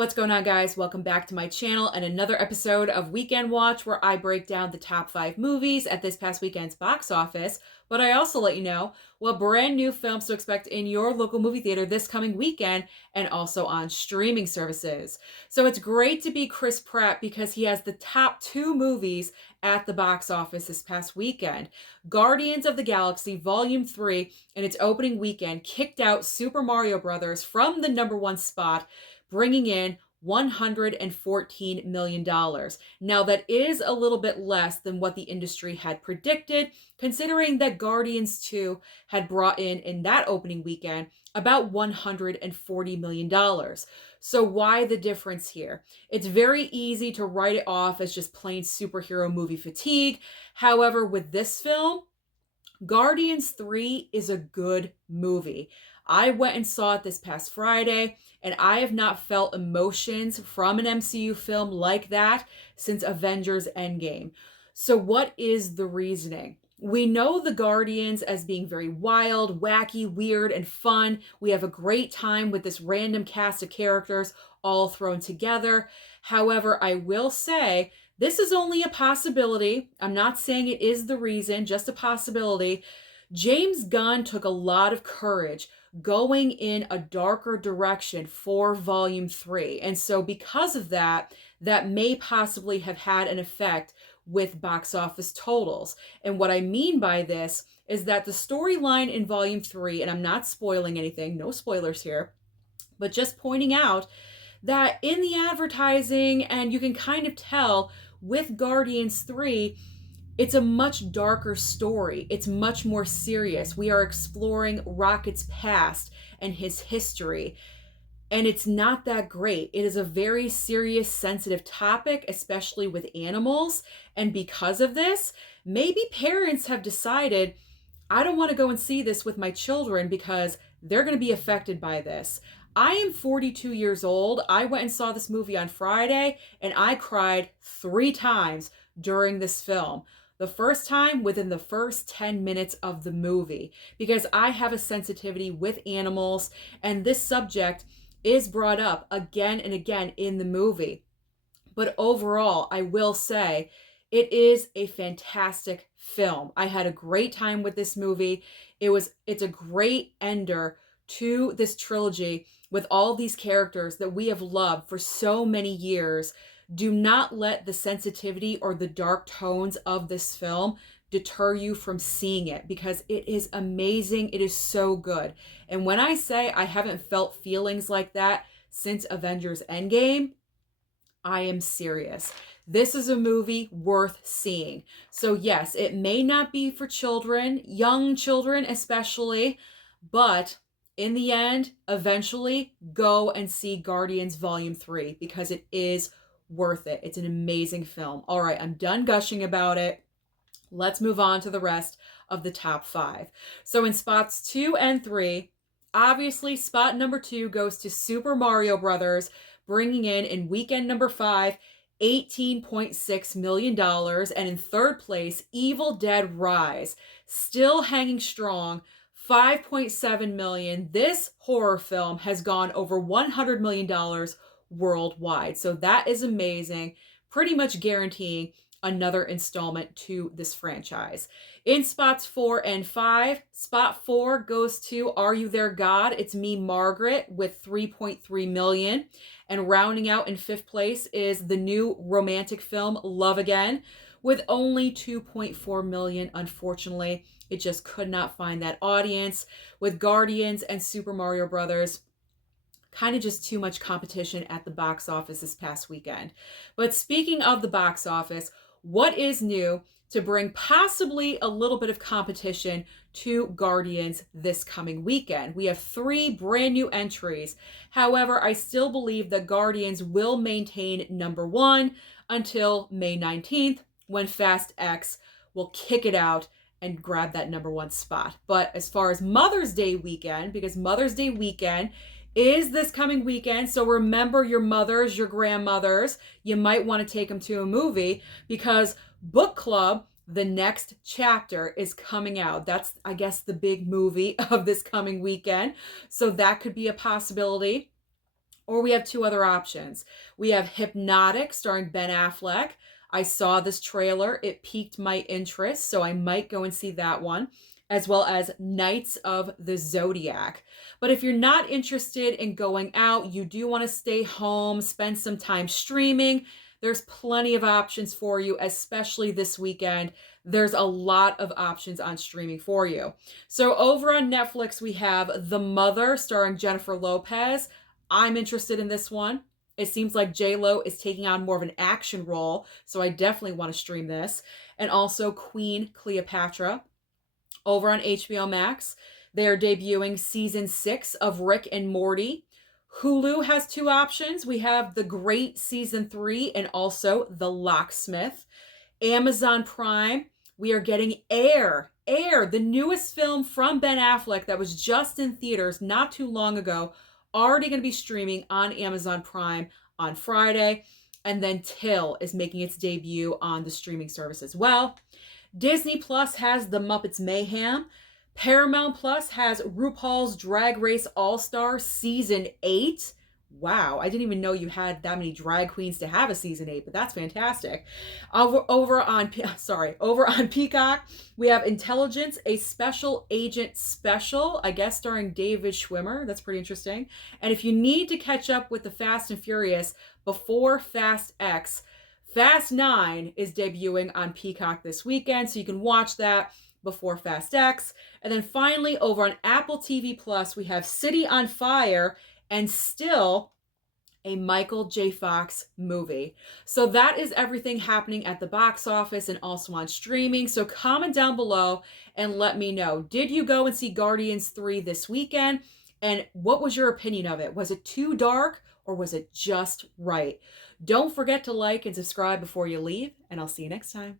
What's going on, guys? Welcome back to my channel and another episode of Weekend Watch, where I break down the top 5 movies at this past weekend's box office. But I also let you know what brand new films to expect in your local movie theater this coming weekend and also on streaming services. So it's great to be Chris Pratt because he has the top 2 movies at the box office this past weekend. Guardians of the Galaxy Volume 3 in its opening weekend kicked out Super Mario Bros. From the #1 spot, bringing in $114 million. Now, that is a little bit less than what the industry had predicted, considering that Guardians 2 had brought in that opening weekend about $140 million. So, why the difference here? It's very easy to write it off as just plain superhero movie fatigue. However, with this film, Guardians 3 is a good movie. I went and saw it this past Friday, and I have not felt emotions from an MCU film like that since Avengers Endgame. So, what is the reasoning? We know the Guardians as being very wild, wacky, weird, and fun. We have a great time with this random cast of characters all thrown together. However, I will say this is only a possibility. I'm not saying it is the reason, just a possibility. James Gunn took a lot of courage going in a darker direction for Volume 3. And so, because of that, that may possibly have had an effect with box office totals. And what I mean by this is that the storyline in Volume 3, and I'm not spoiling anything, no spoilers here, but just pointing out that in the advertising, and you can kind of tell with Guardians 3, it's a much darker story. It's much more serious. We are exploring Rocket's past and his history, and it's not that great. It is a very serious, sensitive topic, especially with animals. And because of this, maybe parents have decided, I don't want to go and see this with my children because they're going to be affected by this. I am 42 years old. I went and saw this movie on Friday, and I cried 3 times during this film. The first time within the first 10 minutes of the movie, because I have a sensitivity with animals, and this subject is brought up again and again in the movie. But overall, I will say it is a fantastic film. I had a great time with this movie. It's a great ender to this trilogy with all these characters that we have loved for so many years. Do not let the sensitivity or the dark tones of this film deter you from seeing it, because it is amazing. It is so good. And when I say I haven't felt feelings like that since Avengers Endgame, I am serious. This is a movie worth seeing. So yes, it may not be for children, young children especially, but in the end, eventually go and see Guardians Volume 3 because it is worth it. It's an amazing film. All right, I'm done gushing about it. Let's move on to the rest of the top 5. So in spots 2 and 3, obviously spot number 2 goes to Super Mario Brothers, bringing in weekend number 5, $18.6 million. And in third place, Evil Dead Rise, still hanging strong, $5.7 million. This horror film has gone over $100 million worldwide. So that is amazing, pretty much guaranteeing another installment to this franchise. In spots 4 and 5, spot 4 goes to Are You There, God? It's Me, Margaret, with $3.3 million. And rounding out in 5th place is the new romantic film Love Again, with only $2.4 million. Unfortunately, it just could not find that audience. With Guardians and Super Mario Brothers, kind of just too much competition at the box office this past weekend. But speaking of the box office, what is new to bring possibly a little bit of competition to Guardians this coming weekend? We have 3 brand new entries. However, I still believe that Guardians will maintain number 1 until May 19th, when Fast X will kick it out and grab that number 1 spot. But as far as Mother's Day weekend, because Mother's Day weekend is this coming weekend, so remember your mothers, your grandmothers, you might want to take them to a movie, because Book Club, the next chapter, is coming out. That's, I guess, the big movie of this coming weekend. So that could be a possibility. Or we have two other options. We have Hypnotic starring Ben Affleck. I saw this trailer. It piqued my interest, so I might go and see that one, as well as Knights of the Zodiac. But if you're not interested in going out, you do want to stay home, spend some time streaming, there's plenty of options for you, especially this weekend. There's a lot of options on streaming for you. So over on Netflix, we have The Mother starring Jennifer Lopez. I'm interested in this one. It seems like J-Lo is taking on more of an action role, so I definitely want to stream this. And also Queen Cleopatra. Over on HBO Max, they are debuting season 6 of Rick and Morty. Hulu has two options. We have The Great season 3 and also The Locksmith. Amazon Prime, we are getting Air, the newest film from Ben Affleck that was just in theaters not too long ago, already going to be streaming on Amazon Prime on Friday. And then Till is making its debut on the streaming service as well. Disney Plus has The Muppets Mayhem. Paramount Plus has RuPaul's Drag Race All-Star Season 8. Wow, I didn't even know you had that many drag queens to have a season 8, but that's fantastic. Over on Peacock, we have Intelligence, a Special Agent Special, I guess starring David Schwimmer. That's pretty interesting. And if you need to catch up with the Fast and Furious before Fast X, Fast 9 is debuting on Peacock this weekend, so you can watch that before Fast X. And then finally, over on Apple TV Plus, we have City on Fire and still a Michael J. Fox movie. So that is everything happening at the box office and also on streaming. So comment down below and let me know. Did you go and see Guardians 3 this weekend? And what was your opinion of it? Was it too dark or was it just right? Don't forget to like and subscribe before you leave, and I'll see you next time.